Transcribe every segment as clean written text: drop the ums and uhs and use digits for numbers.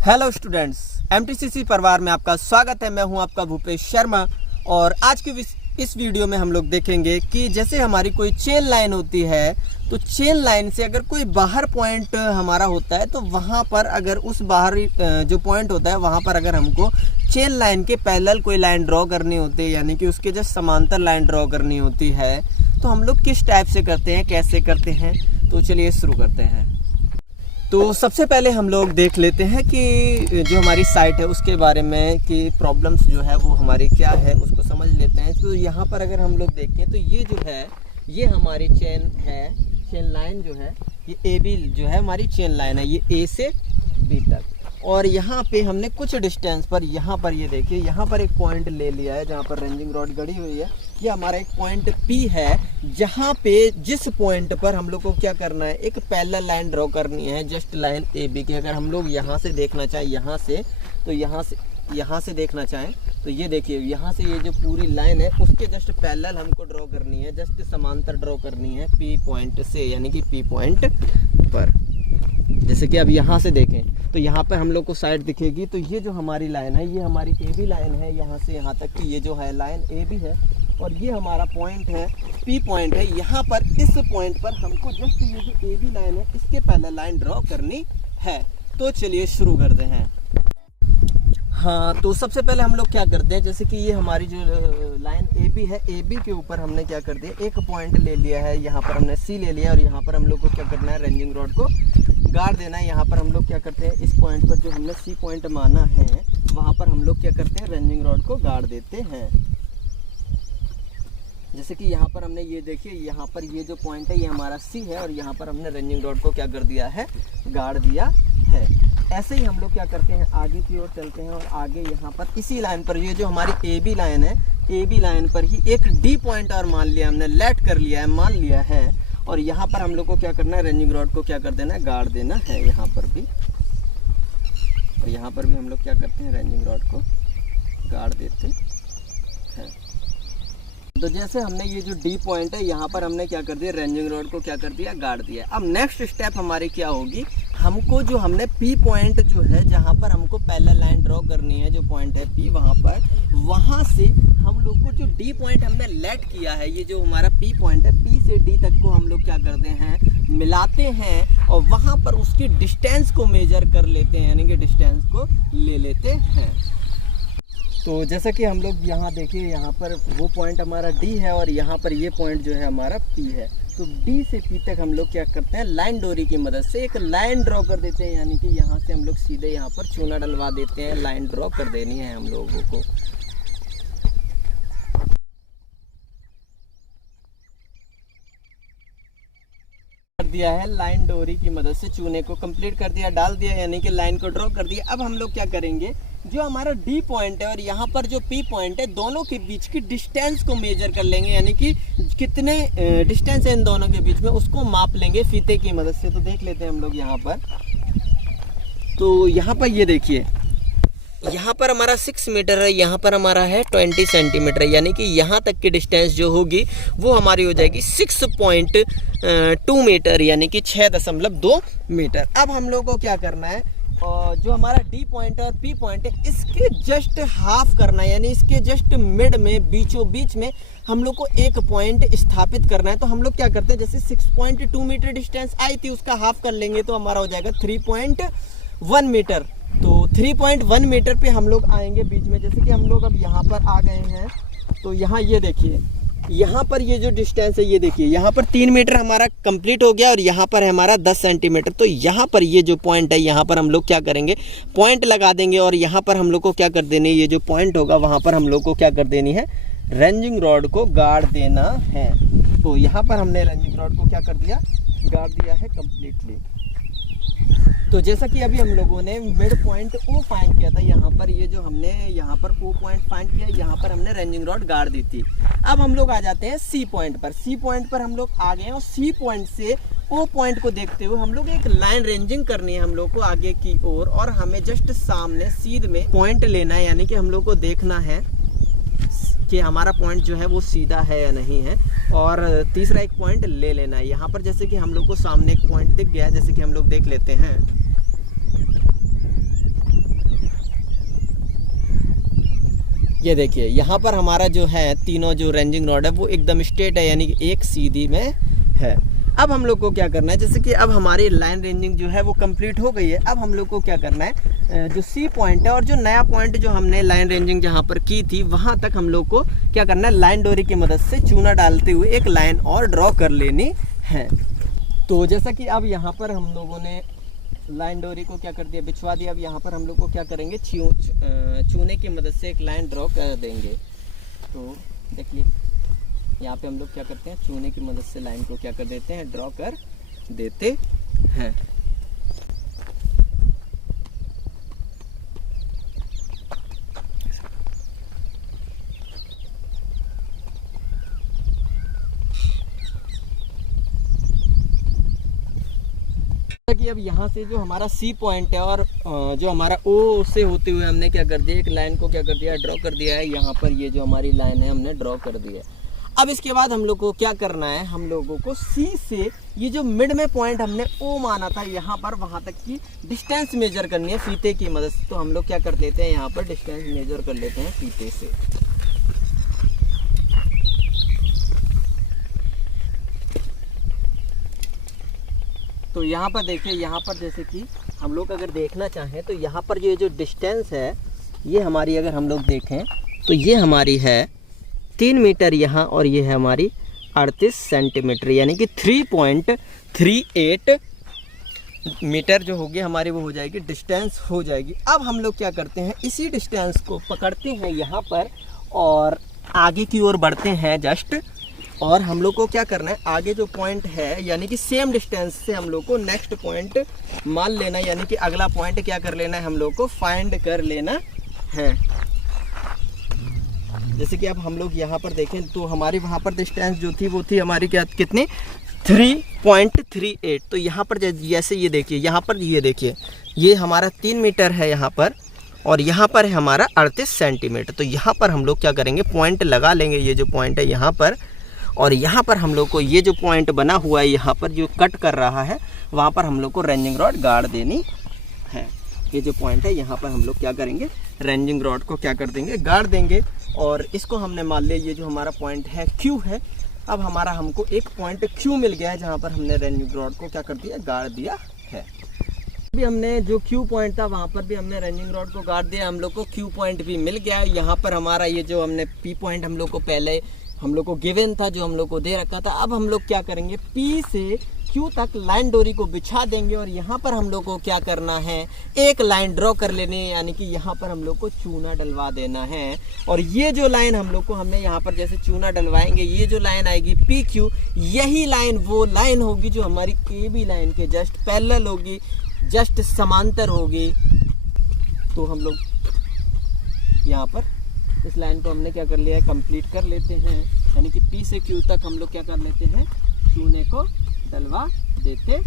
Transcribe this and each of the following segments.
Hello students, एमटीसीसी परिवार में आपका स्वागत है। मैं हूं आपका भूपेश शर्मा और आज की इस वीडियो में हम लोग देखेंगे कि जैसे हमारी कोई चेन लाइन होती है तो चेन लाइन से अगर कोई बाहर पॉइंट हमारा होता है तो वहां पर अगर उस बाहरी जो पॉइंट होता है वहां पर अगर हमको चेन लाइन के पैरेलल कोई लाइन ड्रॉ करनी होती है, यानी कि उसके जस्ट समांतर लाइन ड्रॉ करनी होती है, तो हम लोग किस टाइप से करते हैं, कैसे करते हैं। तो चलिए शुरू करते हैं। तो सबसे पहले हम लोग देख लेते हैं कि जो हमारी साइट है उसके बारे में कि प्रॉब्लम्स जो है वो हमारी क्या है, उसको समझ लेते हैं। तो यहाँ पर अगर हम लोग देखें तो ये जो है ये हमारी चेन लाइन जो है ये ए बी जो है हमारी चेन लाइन है, ये ए से बी तक। और यहाँ पे हमने कुछ डिस्टेंस पर यहाँ पर ये देखिए यहाँ पर एक पॉइंट ले लिया है जहाँ पर रेंजिंग रॉड गड़ी हुई है। ये हमारा एक पॉइंट P है जहाँ पे जिस पॉइंट पर हम लोग को क्या करना है, एक पैरेलल लाइन ड्रॉ करनी है जस्ट लाइन ए बी की। अगर हम लोग यहाँ से देखना चाहें यहाँ से देखना चाहें तो ये देखिए यहाँ से ये जो पूरी लाइन है उसके जस्ट पैरेलल हमको ड्रॉ करनी है, जस्ट समांतर ड्रॉ करनी है P पॉइंट से, यानी कि P पॉइंट पर। जैसे कि अब यहाँ से देखें तो यहाँ पर हम लोग को साइड दिखेगी। तो ये जो हमारी लाइन है ये हमारी ए बी लाइन है, यहाँ से यहाँ तक की ये जो है लाइन ए बी है और ये हमारा पॉइंट है P पॉइंट है। यहाँ पर इस पॉइंट पर हमको जस्ट ये जो ए बी लाइन है इसके पैरेलल लाइन ड्रॉ करनी है। तो चलिए शुरू करते हैं। हाँ, तो सबसे पहले हम लोग क्या करते हैं, जैसे कि ये हमारी जो लाइन ए बी है, ए बी के ऊपर हमने क्या कर दिया, एक पॉइंट ले लिया है, यहाँ पर हमने सी ले लिया और यहाँ पर हम लोग को क्या करना है, रेंजिंग रॉड को गाड़ देना है। यहाँ पर हम लोग क्या करते हैं, इस पॉइंट पर जो हमने सी पॉइंट माना है वहाँ पर हम लोग क्या करते हैं, रेंजिंग रॉड को गाड़ देते हैं। जैसे कि यहाँ पर हमने ये देखिए यहाँ पर ये जो पॉइंट है ये हमारा सी है और यहाँ पर हमने रेंजिंग रॉड को क्या कर दिया है, गाड़ दिया है। ऐसे ही हम लोग क्या करते हैं, आगे की ओर चलते हैं और आगे यहाँ पर इसी लाइन पर ये जो हमारी ए बी लाइन है, ए बी लाइन पर ही एक डी पॉइंट और मान लिया हमने, लेट कर लिया है, मान लिया है। और यहाँ पर हम लोग को क्या करना है, रेंजिंग रॉड को क्या कर देना है, गाड़ देना है यहाँ पर भी। और यहाँ पर भी हम लोग क्या करते हैं, रेंजिंग रॉड को गाड़ देते हैं। तो जैसे हमने ये जो डी पॉइंट है यहाँ पर हमने क्या कर दिया, रेंजिंग रॉड को क्या कर दिया, गाड़ दिया। अब नेक्स्ट स्टेप हमारी क्या होगी, हमको जो हमने P पॉइंट जो है जहाँ पर हमको पैरेलल लाइन ड्रॉ करनी है, जो पॉइंट है P वहाँ पर, वहाँ से हम लोग को जो D पॉइंट हमने लेट किया है, ये जो हमारा P पॉइंट है, P से D तक को हम लोग क्या करते हैं, मिलाते हैं और वहाँ पर उसकी डिस्टेंस को मेजर कर लेते हैं, यानी कि डिस्टेंस को ले लेते हैं। तो जैसा कि हम लोग यहाँ देखिए यहाँ पर वो पॉइंट हमारा D है और यहाँ पर ये पॉइंट जो है हमारा P है। तो D से P तक हम लोग क्या करते हैं, लाइन डोरी की मदद से एक लाइन ड्रॉ कर देते हैं, यानी कि यहाँ से हम लोग सीधे यहाँ पर चूना डलवा देते हैं, लाइन ड्रॉ कर देनी है हम लोगों को। दिया है लाइन डोरी की मदद से, चूने को कंप्लीट कर दिया, डाल दिया, यानी कि लाइन को ड्रॉ कर दिया। अब हम लोग क्या करेंगे, जो हमारा डी पॉइंट है और यहाँ पर जो पी पॉइंट है, दोनों के बीच की डिस्टेंस को मेजर कर लेंगे, यानी कि कितने डिस्टेंस है इन दोनों के बीच में, उसको माप लेंगे फीते की मदद से। तो देख लेते हैं हम लोग यहाँ पर। तो यहाँ पर ये देखिए यहाँ पर हमारा 6 मीटर है, यहाँ पर हमारा है 20 सेंटीमीटर, यानी कि यहाँ तक की डिस्टेंस जो होगी वो हमारी हो जाएगी 6.2 मीटर, यानी कि 6.2 मीटर। अब हम लोग को क्या करना है, जो हमारा डी पॉइंट और पी पॉइंट है इसके जस्ट हाफ करना है, यानी इसके जस्ट मिड में, बीचों बीच में हम लोग को एक पॉइंट स्थापित करना है। तो हम लोग क्या करते हैं, जैसे 6.2 मीटर डिस्टेंस आई थी उसका हाफ कर लेंगे तो हमारा हो जाएगा 3.1 मीटर। तो 3.1 मीटर पे हम लोग आएंगे बीच में। जैसे कि हम लोग अब यहाँ पर आ गए हैं तो यहाँ ये देखिए यहाँ पर ये जो डिस्टेंस है ये देखिए यहाँ पर 3 मीटर हमारा कंप्लीट हो गया और यहाँ पर है हमारा 10 सेंटीमीटर। तो यहाँ पर ये जो पॉइंट है यहाँ पर हम लोग क्या करेंगे, पॉइंट लगा देंगे और यहाँ पर हम लोग को क्या कर देनी है, ये जो पॉइंट होगा वहाँ पर हम लोग को क्या कर देनी है, रेंजिंग रॉड को गाड़ देना है। तो यहाँ पर हमने रेंजिंग रॉड को क्या कर दिया, गाड़ दिया है कम्प्लीटली। तो जैसा कि अभी हम लोगों ने मिड पॉइंट O फाइंड किया था, यहाँ पर ये जो हमने यहाँ पर O पॉइंट फाइंड किया, यहाँ पर हमने रेंजिंग रॉड गाड़ दी थी। अब हम लोग आ जाते हैं C पॉइंट पर। C पॉइंट पर हम लोग आ गए हैं और C पॉइंट से O पॉइंट को देखते हुए हम लोग एक लाइन रेंजिंग करनी है हम लोग को आगे की ओर, और हमें जस्ट सामने सीध में पॉइंट लेना है, यानी कि हम लोग को देखना है कि हमारा पॉइंट जो है वो सीधा है या नहीं है। और तीसरा एक पॉइंट ले लेना है। यहाँ पर जैसे कि हम लोग को सामने एक पॉइंट दिख गया है, जैसे कि हम लोग देख लेते हैं। ये देखिए यहाँ पर हमारा जो है तीनों जो रेंजिंग रॉड है वो एकदम स्ट्रेट है, यानी कि एक सीधी में है। अब हम लोग को क्या करना है, जैसे कि अब हमारी लाइन रेंजिंग जो है वो कंप्लीट हो गई है। अब हम लोग को क्या करना है, जो सी पॉइंट है और जो नया पॉइंट जो हमने लाइन रेंजिंग जहाँ पर की थी वहाँ तक हम लोग को क्या करना है, लाइन डोरी की मदद से चूना डालते हुए एक लाइन और ड्रॉ कर लेनी है। तो जैसा कि अब यहाँ पर हम लोगों ने लाइन डोरी को क्या कर दिया, बिछवा दिया। अब यहाँ पर हम लोग को क्या करेंगे, चूने की मदद से एक लाइन ड्रॉ कर देंगे। तो देखिए यहाँ पे हम लोग क्या करते हैं, चूने की मदद से लाइन को क्या कर देते हैं, ड्रॉ कर देते हैं। कि अब यहाँ से जो हमारा सी पॉइंट है और जो हमारा ओ से होते हुए हमने क्या कर दिया, एक लाइन को क्या कर दिया, ड्रॉ कर दिया है। यहाँ पर ये जो हमारी लाइन है हमने ड्रॉ कर दी है। अब इसके बाद हम लोग को क्या करना है, हम लोगों को सी से ये जो मिड में पॉइंट हमने ओ माना था यहाँ पर, वहाँ तक की डिस्टेंस मेजर करनी है फीते की मदद से। तो हम लोग क्या कर लेते हैं, यहाँ पर डिस्टेंस मेजर कर लेते हैं फीते से। तो यहाँ पर देखिए, यहाँ पर जैसे कि हम लोग अगर देखना चाहें तो यहाँ पर ये जो डिस्टेंस है ये हमारी अगर हम लोग देखें तो ये हमारी है 3 मीटर यहाँ, और ये है हमारी 38 सेंटीमीटर, यानी कि 3.38 मीटर जो होगी हमारी वो हो जाएगी, डिस्टेंस हो जाएगी। अब हम लोग क्या करते हैं, इसी डिस्टेंस को पकड़ते हैं यहाँ पर और आगे की ओर बढ़ते हैं जस्ट। और हम लोग को क्या करना है, आगे जो पॉइंट है यानी कि सेम डिस्टेंस से हम लोग को नेक्स्ट पॉइंट मान लेना, यानी कि अगला पॉइंट क्या कर लेना है, हम लोग को फाइंड कर लेना है। जैसे कि अब हम लोग यहाँ पर देखें तो हमारी वहाँ पर डिस्टेंस जो थी वो थी हमारी क्या, कितनी, 3.38। तो यहाँ पर जैसे ये देखिए, यहाँ पर ये देखिए, ये हमारा 3 मीटर है यहाँ पर, और यहाँ पर है हमारा 38 सेंटीमीटर। तो यहाँ पर हम लोग क्या करेंगे, पॉइंट लगा लेंगे, ये जो पॉइंट है यहाँ पर, और यहाँ पर हम लोग को ये जो पॉइंट बना हुआ है यहाँ पर जो कट कर रहा है वहाँ पर हम लोग को रेंजिंग रॉड गाड़ देनी है। ये जो पॉइंट है यहाँ पर हम लोग क्या करेंगे, रेंजिंग रॉड को क्या कर देंगे, गाड़ देंगे। और इसको हमने मान लिया ये जो हमारा पॉइंट है क्यू है। अब हमारा हमको एक पॉइंट क्यू मिल गया है जहाँ पर हमने रेंजिंग रॉड को क्या कर दिया, गाड़ दिया है। अभी हमने जो क्यू पॉइंट था वहाँ पर भी हमने रेंजिंग रॉड को गाड़ दिया, हम लोग को क्यू पॉइंट भी मिल गया है। यहाँ पर हमारा ये जो हमने पी पॉइंट हम लोग को पहले हम लोग को गिवन था, जो हम लोग को दे रखा था। अब हम लोग क्या करेंगे, पी से क्यू तक लाइन डोरी को बिछा देंगे और यहाँ पर हम लोग को क्या करना है, एक लाइन ड्रॉ कर लेने, यानी कि यहाँ पर हम लोग को चूना डलवा देना है। और ये जो लाइन हम लोग को हमने यहाँ पर जैसे चूना डलवाएंगे, ये जो लाइन आएगी पी क्यू, यही लाइन वो लाइन होगी जो हमारी ए बी लाइन के जस्ट पैरेलल होगी, जस्ट समांतर होगी। तो हम लोग यहाँ पर इस लाइन को हमने क्या कर लिया है, कंप्लीट कर लेते हैं, यानी कि पी से क्यू तक हम लोग क्या कर लेते हैं, चूने को डलवा देते हैं।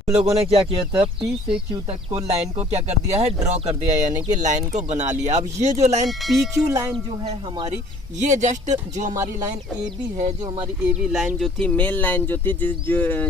हम लोगों ने क्या किया था, पी से क्यू तक को लाइन को क्या कर दिया है, ड्रॉ कर दिया, यानी कि लाइन को बना लिया। अब ये जो लाइन पी क्यू लाइन जो है हमारी, ये जस्ट जो हमारी लाइन ए बी है, जो हमारी ए बी लाइन जो थी, मेन लाइन जो थी,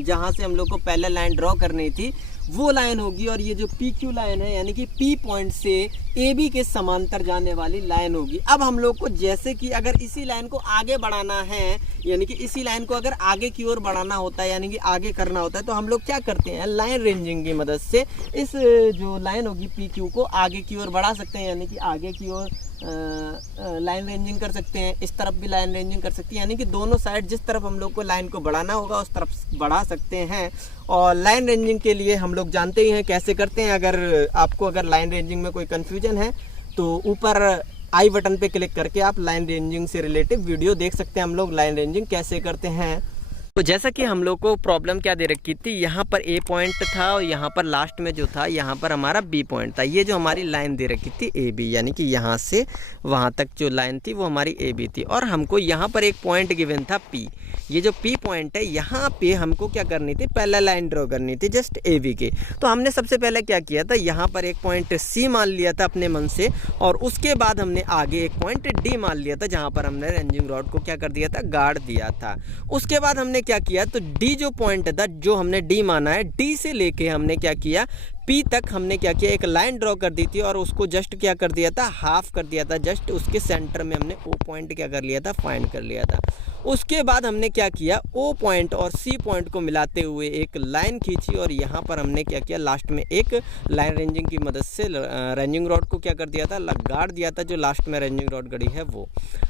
जहाँ से हम लोग को पहले लाइन ड्रॉ करनी थी वो लाइन होगी। और ये जो पी क्यू लाइन है यानी कि पी पॉइंट से ए बी के समांतर जाने वाली लाइन होगी। अब हम लोग को जैसे कि अगर इसी लाइन को आगे बढ़ाना है, यानी कि इसी लाइन को अगर आगे की ओर बढ़ाना होता है, यानी कि आगे करना होता है, तो हम लोग क्या करते हैं, लाइन रेंजिंग की मदद से इस जो लाइन होगी पी क्यू को आगे की ओर बढ़ा सकते हैं, यानी कि आगे की ओर लाइन रेंजिंग कर सकते हैं, इस तरफ भी लाइन रेंजिंग कर सकते हैं, यानी कि दोनों साइड जिस तरफ हम लोग को लाइन को बढ़ाना होगा उस तरफ बढ़ा सकते हैं। और लाइन रेंजिंग के लिए हम लोग जानते ही हैं कैसे करते हैं। अगर आपको लाइन रेंजिंग में कोई कंफ्यूजन है तो ऊपर आई बटन पे क्लिक करके आप लाइन रेंजिंग से रिलेटिव वीडियो देख सकते हैं, हम लोग लाइन रेंजिंग कैसे करते हैं। तो जैसा कि हम लोग को प्रॉब्लम क्या दे रखी थी, यहाँ पर ए पॉइंट था और यहाँ पर लास्ट में जो था यहाँ पर हमारा बी पॉइंट था। ये जो हमारी लाइन दे रखी थी ए बी, यानी कि यहाँ से वहाँ तक जो लाइन थी वो हमारी ए बी थी, और हमको यहाँ पर एक पॉइंट गिवन था पी, ये जो P पॉइंट है यहाँ पे हमको क्या करनी थी, पैरेलल लाइन ड्रॉ करनी थी जस्ट AB के। तो हमने सबसे पहले क्या किया था, यहाँ पर एक पॉइंट C मान लिया था अपने मन से, और उसके बाद हमने आगे एक पॉइंट D मान लिया था जहाँ पर हमने रेंजिंग रॉड को क्या कर दिया था, गाड़ दिया था। उसके बाद हमने क्या किया, तो D जो पॉइंट था, जो हमने D माना है, D से लेके हमने क्या किया, P तक हमने क्या किया, एक लाइन ड्रॉ कर दी थी और उसको जस्ट क्या कर दिया था, हाफ कर दिया था। जस्ट उसके सेंटर में हमने O पॉइंट क्या कर लिया था, फाइंड कर लिया था। उसके बाद हमने क्या किया, O पॉइंट और C पॉइंट को मिलाते हुए एक लाइन खींची और यहाँ पर हमने क्या किया, लास्ट में एक लाइन रेंजिंग की मदद से रेंजिंग रॉड को क्या कर दिया था, गाड़ दिया था, जो लास्ट में रेंजिंग रॉड गड़ी है वो।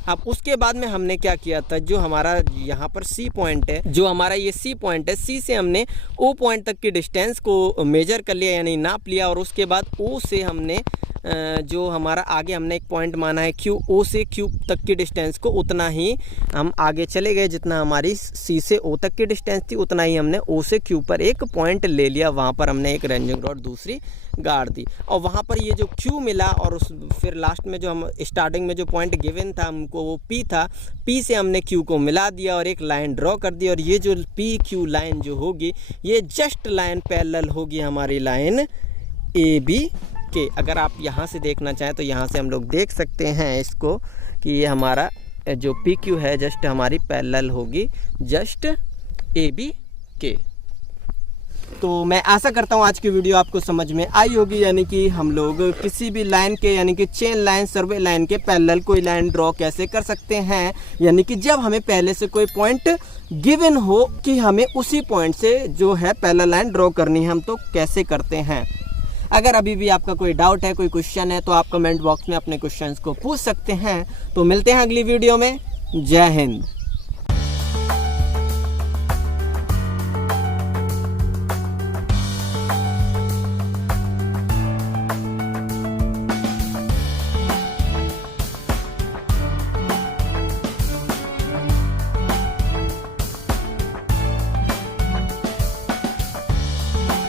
अब उसके बाद में हमने क्या किया था, जो हमारा यहाँ पर C पॉइंट है, जो हमारा ये C पॉइंट है, C से हमने O पॉइंट तक की डिस्टेंस को मेजर कर लिया, यानी नाप लिया। और उसके बाद O से हमने जो हमारा आगे हमने एक पॉइंट माना है Q, O से Q तक की डिस्टेंस को उतना ही हम आगे चले गए, जितना हमारी C से O तक की डिस्टेंस थी उतना ही हमने O से Q पर एक पॉइंट ले लिया। वहाँ पर हमने एक रेंजिंग रॉड दूसरी गाड़ दी और वहाँ पर ये जो Q मिला, और फिर लास्ट में जो हम स्टार्टिंग में जो पॉइंट गिवन था हमको वो P था, P से हमने Q को मिला दिया और एक लाइन ड्रॉ कर दी। और ये जो PQ लाइन जो होगी, ये जस्ट लाइन पैरेलल होगी हमारी लाइन AB के। अगर आप यहाँ से देखना चाहें तो यहाँ से हम लोग देख सकते हैं इसको कि ये हमारा जो PQ है जस्ट हमारी पैरेलल होगी जस्ट AB के। तो मैं आशा करता हूँ आज की वीडियो आपको समझ में आई होगी, यानी कि हम लोग किसी भी लाइन के, यानी कि चेन लाइन, सर्वे लाइन के पैरेलल कोई लाइन ड्रॉ कैसे कर सकते हैं, यानी कि जब हमें पहले से कोई पॉइंट गिवन हो कि हमें उसी पॉइंट से जो है पैरेलल लाइन ड्रॉ करनी है, हम तो कैसे करते हैं। अगर अभी भी आपका कोई डाउट है, कोई क्वेश्चन है, तो आप कमेंट बॉक्स में अपने क्वेश्चंस को पूछ सकते हैं। तो मिलते हैं अगली वीडियो में। जय हिंद।